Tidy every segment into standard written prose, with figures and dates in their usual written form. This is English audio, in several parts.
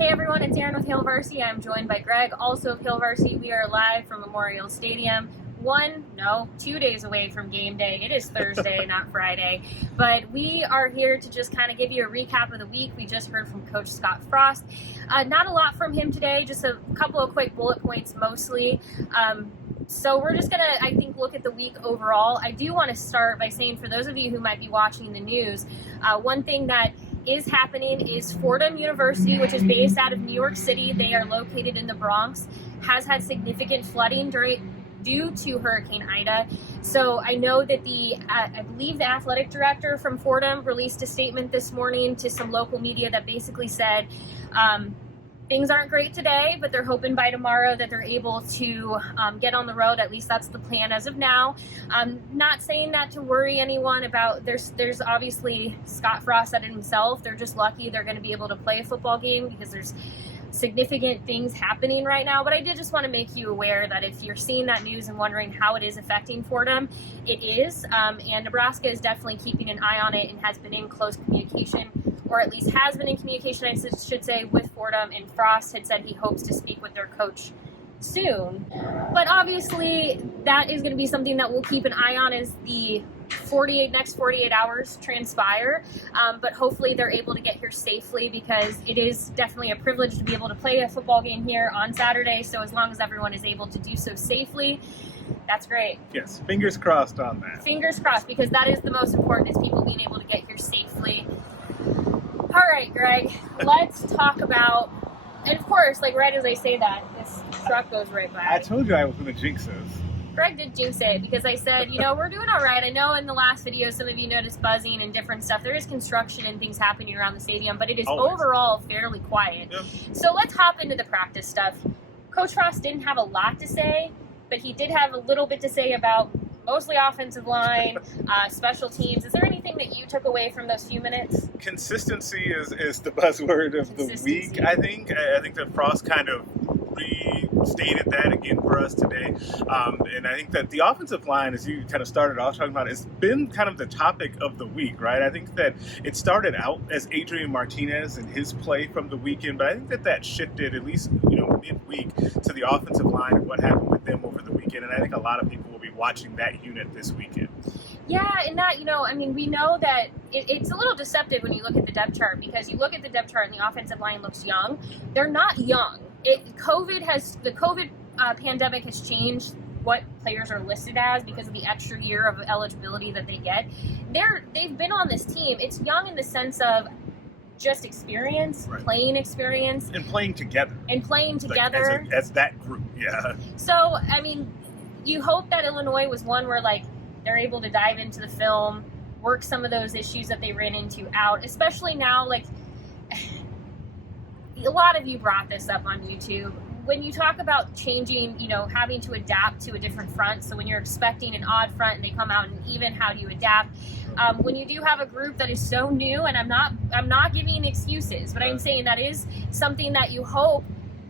Hey everyone, it's Erin with Hail Varsity. I'm joined by Greg, also of Hail Varsity. We are live from Memorial Stadium. 2 days away from game day. It is Thursday, not Friday. But we are here to just kind of give you a recap of the week. We just heard from Coach Scott Frost. Not a lot from him today, just a couple of quick bullet points mostly. So we're just going to, I think, look at the week overall. I do want to start by saying, for those of you who might be watching the news, one thing that is happening is Fordham University, which is based out of New York City. They are located in the Bronx, has had significant flooding due to Hurricane Ida. So I know that I believe the athletic director from Fordham released a statement this morning to some local media that basically said things aren't great today, but they're hoping by tomorrow that they're able to get on the road. At least that's the plan as of now. Not saying that to worry anyone about, there's obviously, Scott Frost said it himself, they're just lucky they're going to be able to play a football game because there's significant things happening right now. But I did just want to make you aware that if you're seeing that news and wondering how it is affecting Fordham, it is, and Nebraska is definitely keeping an eye on it and has been in close communication, or at least has been in communication, I should say, with Fordham. And Frost had said he hopes to speak with their coach soon. But obviously that is going to be something that we'll keep an eye on as the next 48 hours transpire, but hopefully they're able to get here safely, because it is definitely a privilege to be able to play a football game here on Saturday. So as long as everyone is able to do so safely, that's great. Yes, fingers crossed on that. Fingers crossed, because that is the most important, is people being able to get here safely. All right, Greg, let's talk about, and of course, like right as I say that, this truck goes right by. I told you I was going to jinx this. Greg did jinx it, because I said, we're doing all right. I know in the last video some of you noticed buzzing and different stuff. There is construction and things happening around the stadium, but it is overall fairly quiet. Yep. So let's hop into the practice stuff. Coach Frost didn't have a lot to say, but he did have a little bit to say about mostly offensive line, special teams. Is there anything that you took away from those few minutes? Consistency is the buzzword of the week, I think. I think that Frost kind of restated that again for us today. And I think that the offensive line, as you kind of started off talking about, has been kind of the topic of the week, right? I think that it started out as Adrian Martinez and his play from the weekend, but I think that shifted at least, midweek to the offensive line and what happened with them over the weekend. And I think a lot of people will be watching that unit this weekend. Yeah, and that, we know that it's a little deceptive when you look at the depth chart, because you look at the depth chart and the offensive line looks young. They're not young. The COVID pandemic has changed what players are listed as because of the extra year of eligibility that they get. They've been on this team. It's young in the sense of just experience, right. Playing experience. And playing together. Like as that group, yeah. So, you hope that Illinois was one where, they're able to dive into the film, work some of those issues that they ran into out, especially now, a lot of you brought this up on YouTube. When you talk about changing, having to adapt to a different front, so when you're expecting an odd front and they come out and even, how do you adapt? When you do have a group that is so new, and I'm not giving excuses, but I'm saying that is something that you hope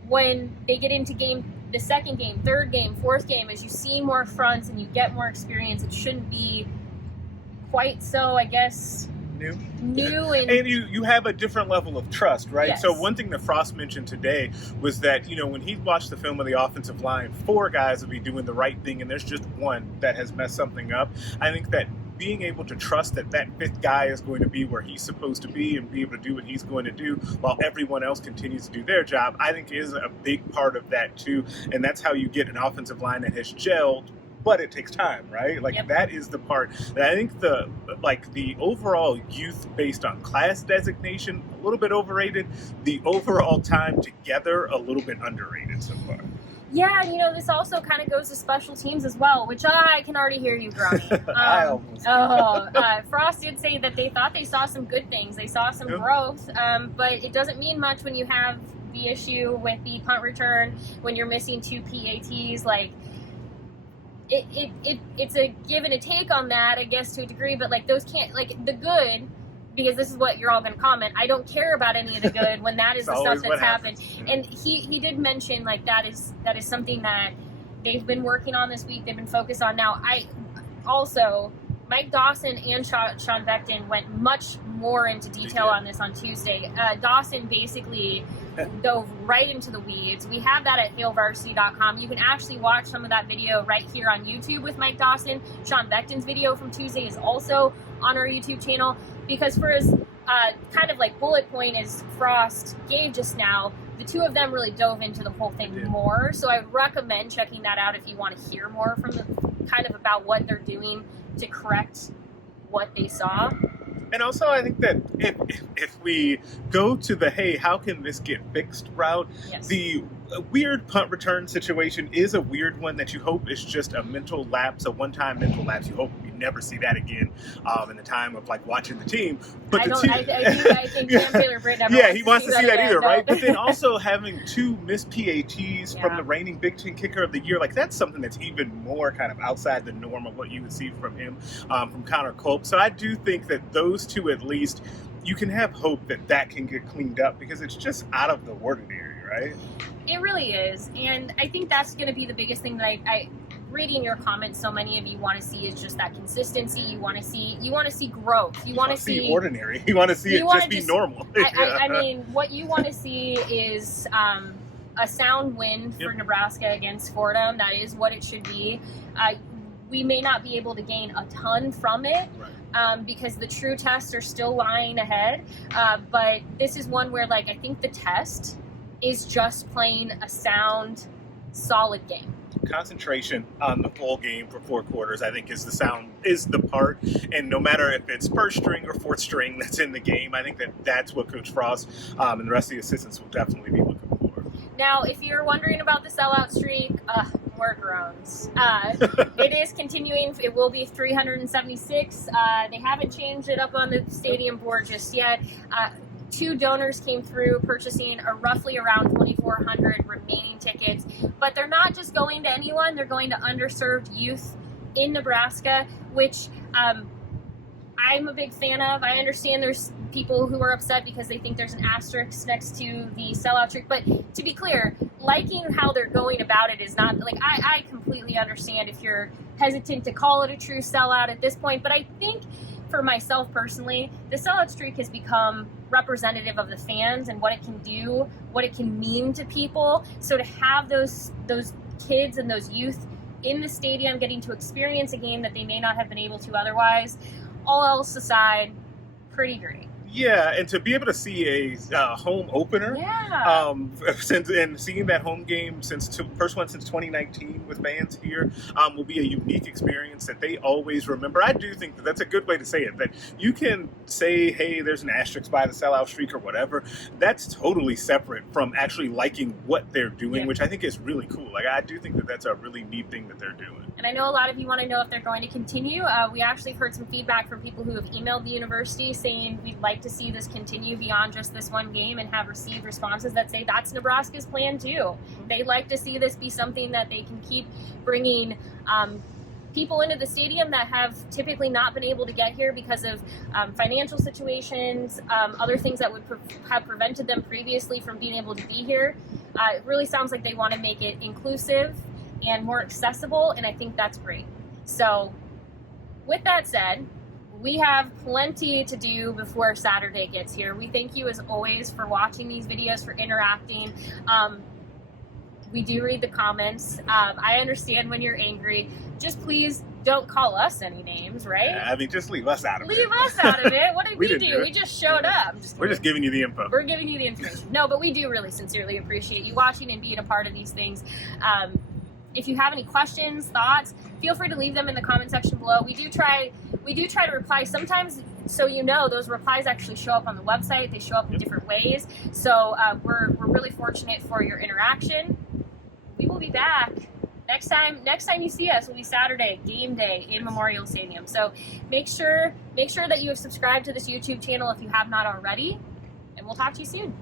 when they get into the second game, third game, fourth game, as you see more fronts and you get more experience, it shouldn't be quite so, I guess, new and you have a different level of trust, right? Yes. So one thing that Frost mentioned today was that, when he watched the film of the offensive line, 4 guys will be doing the right thing and there's just one that has messed something up. I think that being able to trust that 5th guy is going to be where he's supposed to be and be able to do what he's going to do while everyone else continues to do their job, I think is a big part of that too. And that's how you get an offensive line that has gelled, but it takes time, right? Yep. That is the part that I think the overall youth based on class designation, a little bit overrated. The overall time together, a little bit underrated so far. Yeah, this also kind of goes to special teams as well, which I can already hear you groaning. Frost did say that they thought they saw some good things. They saw some growth, but it doesn't mean much when you have the issue with the punt return, when you're missing 2 PATs. It's a give and a take on that, I guess, to a degree, but those can't, the good, because this is what you're all going to comment, I don't care about any of the good when that is the stuff that's happened. And he did mention that is something that they've been working on this week, they've been focused on. Now, I also, Mike Dawson and Sean Beckton went much more into detail on this on Tuesday. Dawson basically dove right into the weeds. We have that at hailvarsity.com. You can actually watch some of that video right here on YouTube with Mike Dawson. Sean Beckton's video from Tuesday is also on our YouTube channel, because for his kind of like bullet point as Frost gave just now, the two of them really dove into the whole thing more. So I would recommend checking that out if you want to hear more from the kind of about what they're doing to correct what they saw. And also, I think that if we go to the, hey, how can this get fixed route, the weird punt return situation is a weird one that you hope is just a mental lapse, a one-time mental lapse. You hope you never see that again in the time of like watching the team. But I think Sam Taylor-Britt never he wants to see that either, right? But then also having 2 missed PATs from the reigning Big Ten kicker of the year, like that's something that's even more kind of outside the norm of what you would see from him, from Connor Culp. So I do think that those two, at least, you can have hope that can get cleaned up, because it's just out of the ordinary, right? It really is, and I think that's going to be the biggest thing that I reading your comments, so many of you want to see is just that consistency. You want to see growth. You want to see ordinary. You want to see it just be normal. I mean, what you want to see is a sound win for Nebraska against Fordham. That is what it should be. We may not be able to gain a ton from it, because the true tests are still lying ahead. But this is one where, like, I think the test is just playing a sound, solid game. Concentration on the full game for 4 quarters, I think, is the part. And no matter if it's first string or fourth string that's in the game, I think that's what Coach Frost and the rest of the assistants will definitely be looking for. Now, if you're wondering about the sellout streak, more groans. It is continuing. It will be 376. They haven't changed it up on the stadium board just yet. 2 donors came through purchasing roughly around 2,400 remaining tickets, but they're not just going to anyone, they're going to underserved youth in Nebraska, which I'm a big fan of. I understand there's people who are upset because they think there's an asterisk next to the sellout streak, but to be clear, liking how they're going about it is not, like, I completely understand if you're hesitant to call it a true sellout at this point, but I think for myself personally, the sellout streak has become representative of the fans and what it can do, what it can mean to people. So to have those kids and those youth in the stadium getting to experience a game that they may not have been able to otherwise, all else aside, pretty great. Yeah, and to be able to see a home opener, and seeing that home game first one since 2019 with fans here, will be a unique experience that they always remember. I do think that's a good way to say it, that you can say, hey, there's an asterisk by the sellout streak or whatever. That's totally separate from actually liking what they're doing, which I think is really cool. Like, I do think that's a really neat thing that they're doing. And I know a lot of you want to know if they're going to continue. We actually heard some feedback from people who have emailed the university saying we'd like to see this continue beyond just this one game, and have received responses that say that's Nebraska's plan too. They'd like to see this be something that they can keep bringing people into the stadium that have typically not been able to get here because of financial situations, other things that would have prevented them previously from being able to be here. It really sounds like they want to make it inclusive and more accessible, and I think that's great. So with that said, we have plenty to do before Saturday gets here. We thank you as always for watching these videos, for interacting. We do read the comments. I understand when you're angry. Just please don't call us any names, right? Yeah, I mean, just leave us out of it. Leave us out of it. What did we do? We just showed up. We're just giving you the info. We're giving you the information. No, but we do really sincerely appreciate you watching and being a part of these things. If you have any questions, thoughts, feel free to leave them in the comment section below. We do try to reply. Sometimes, so you know, those replies actually show up on the website. They show up in different ways. So we're really fortunate for your interaction. We will be back. Next time you see us will be Saturday, game day in Memorial Stadium. So make sure that you have subscribed to this YouTube channel if you have not already, and we'll talk to you soon.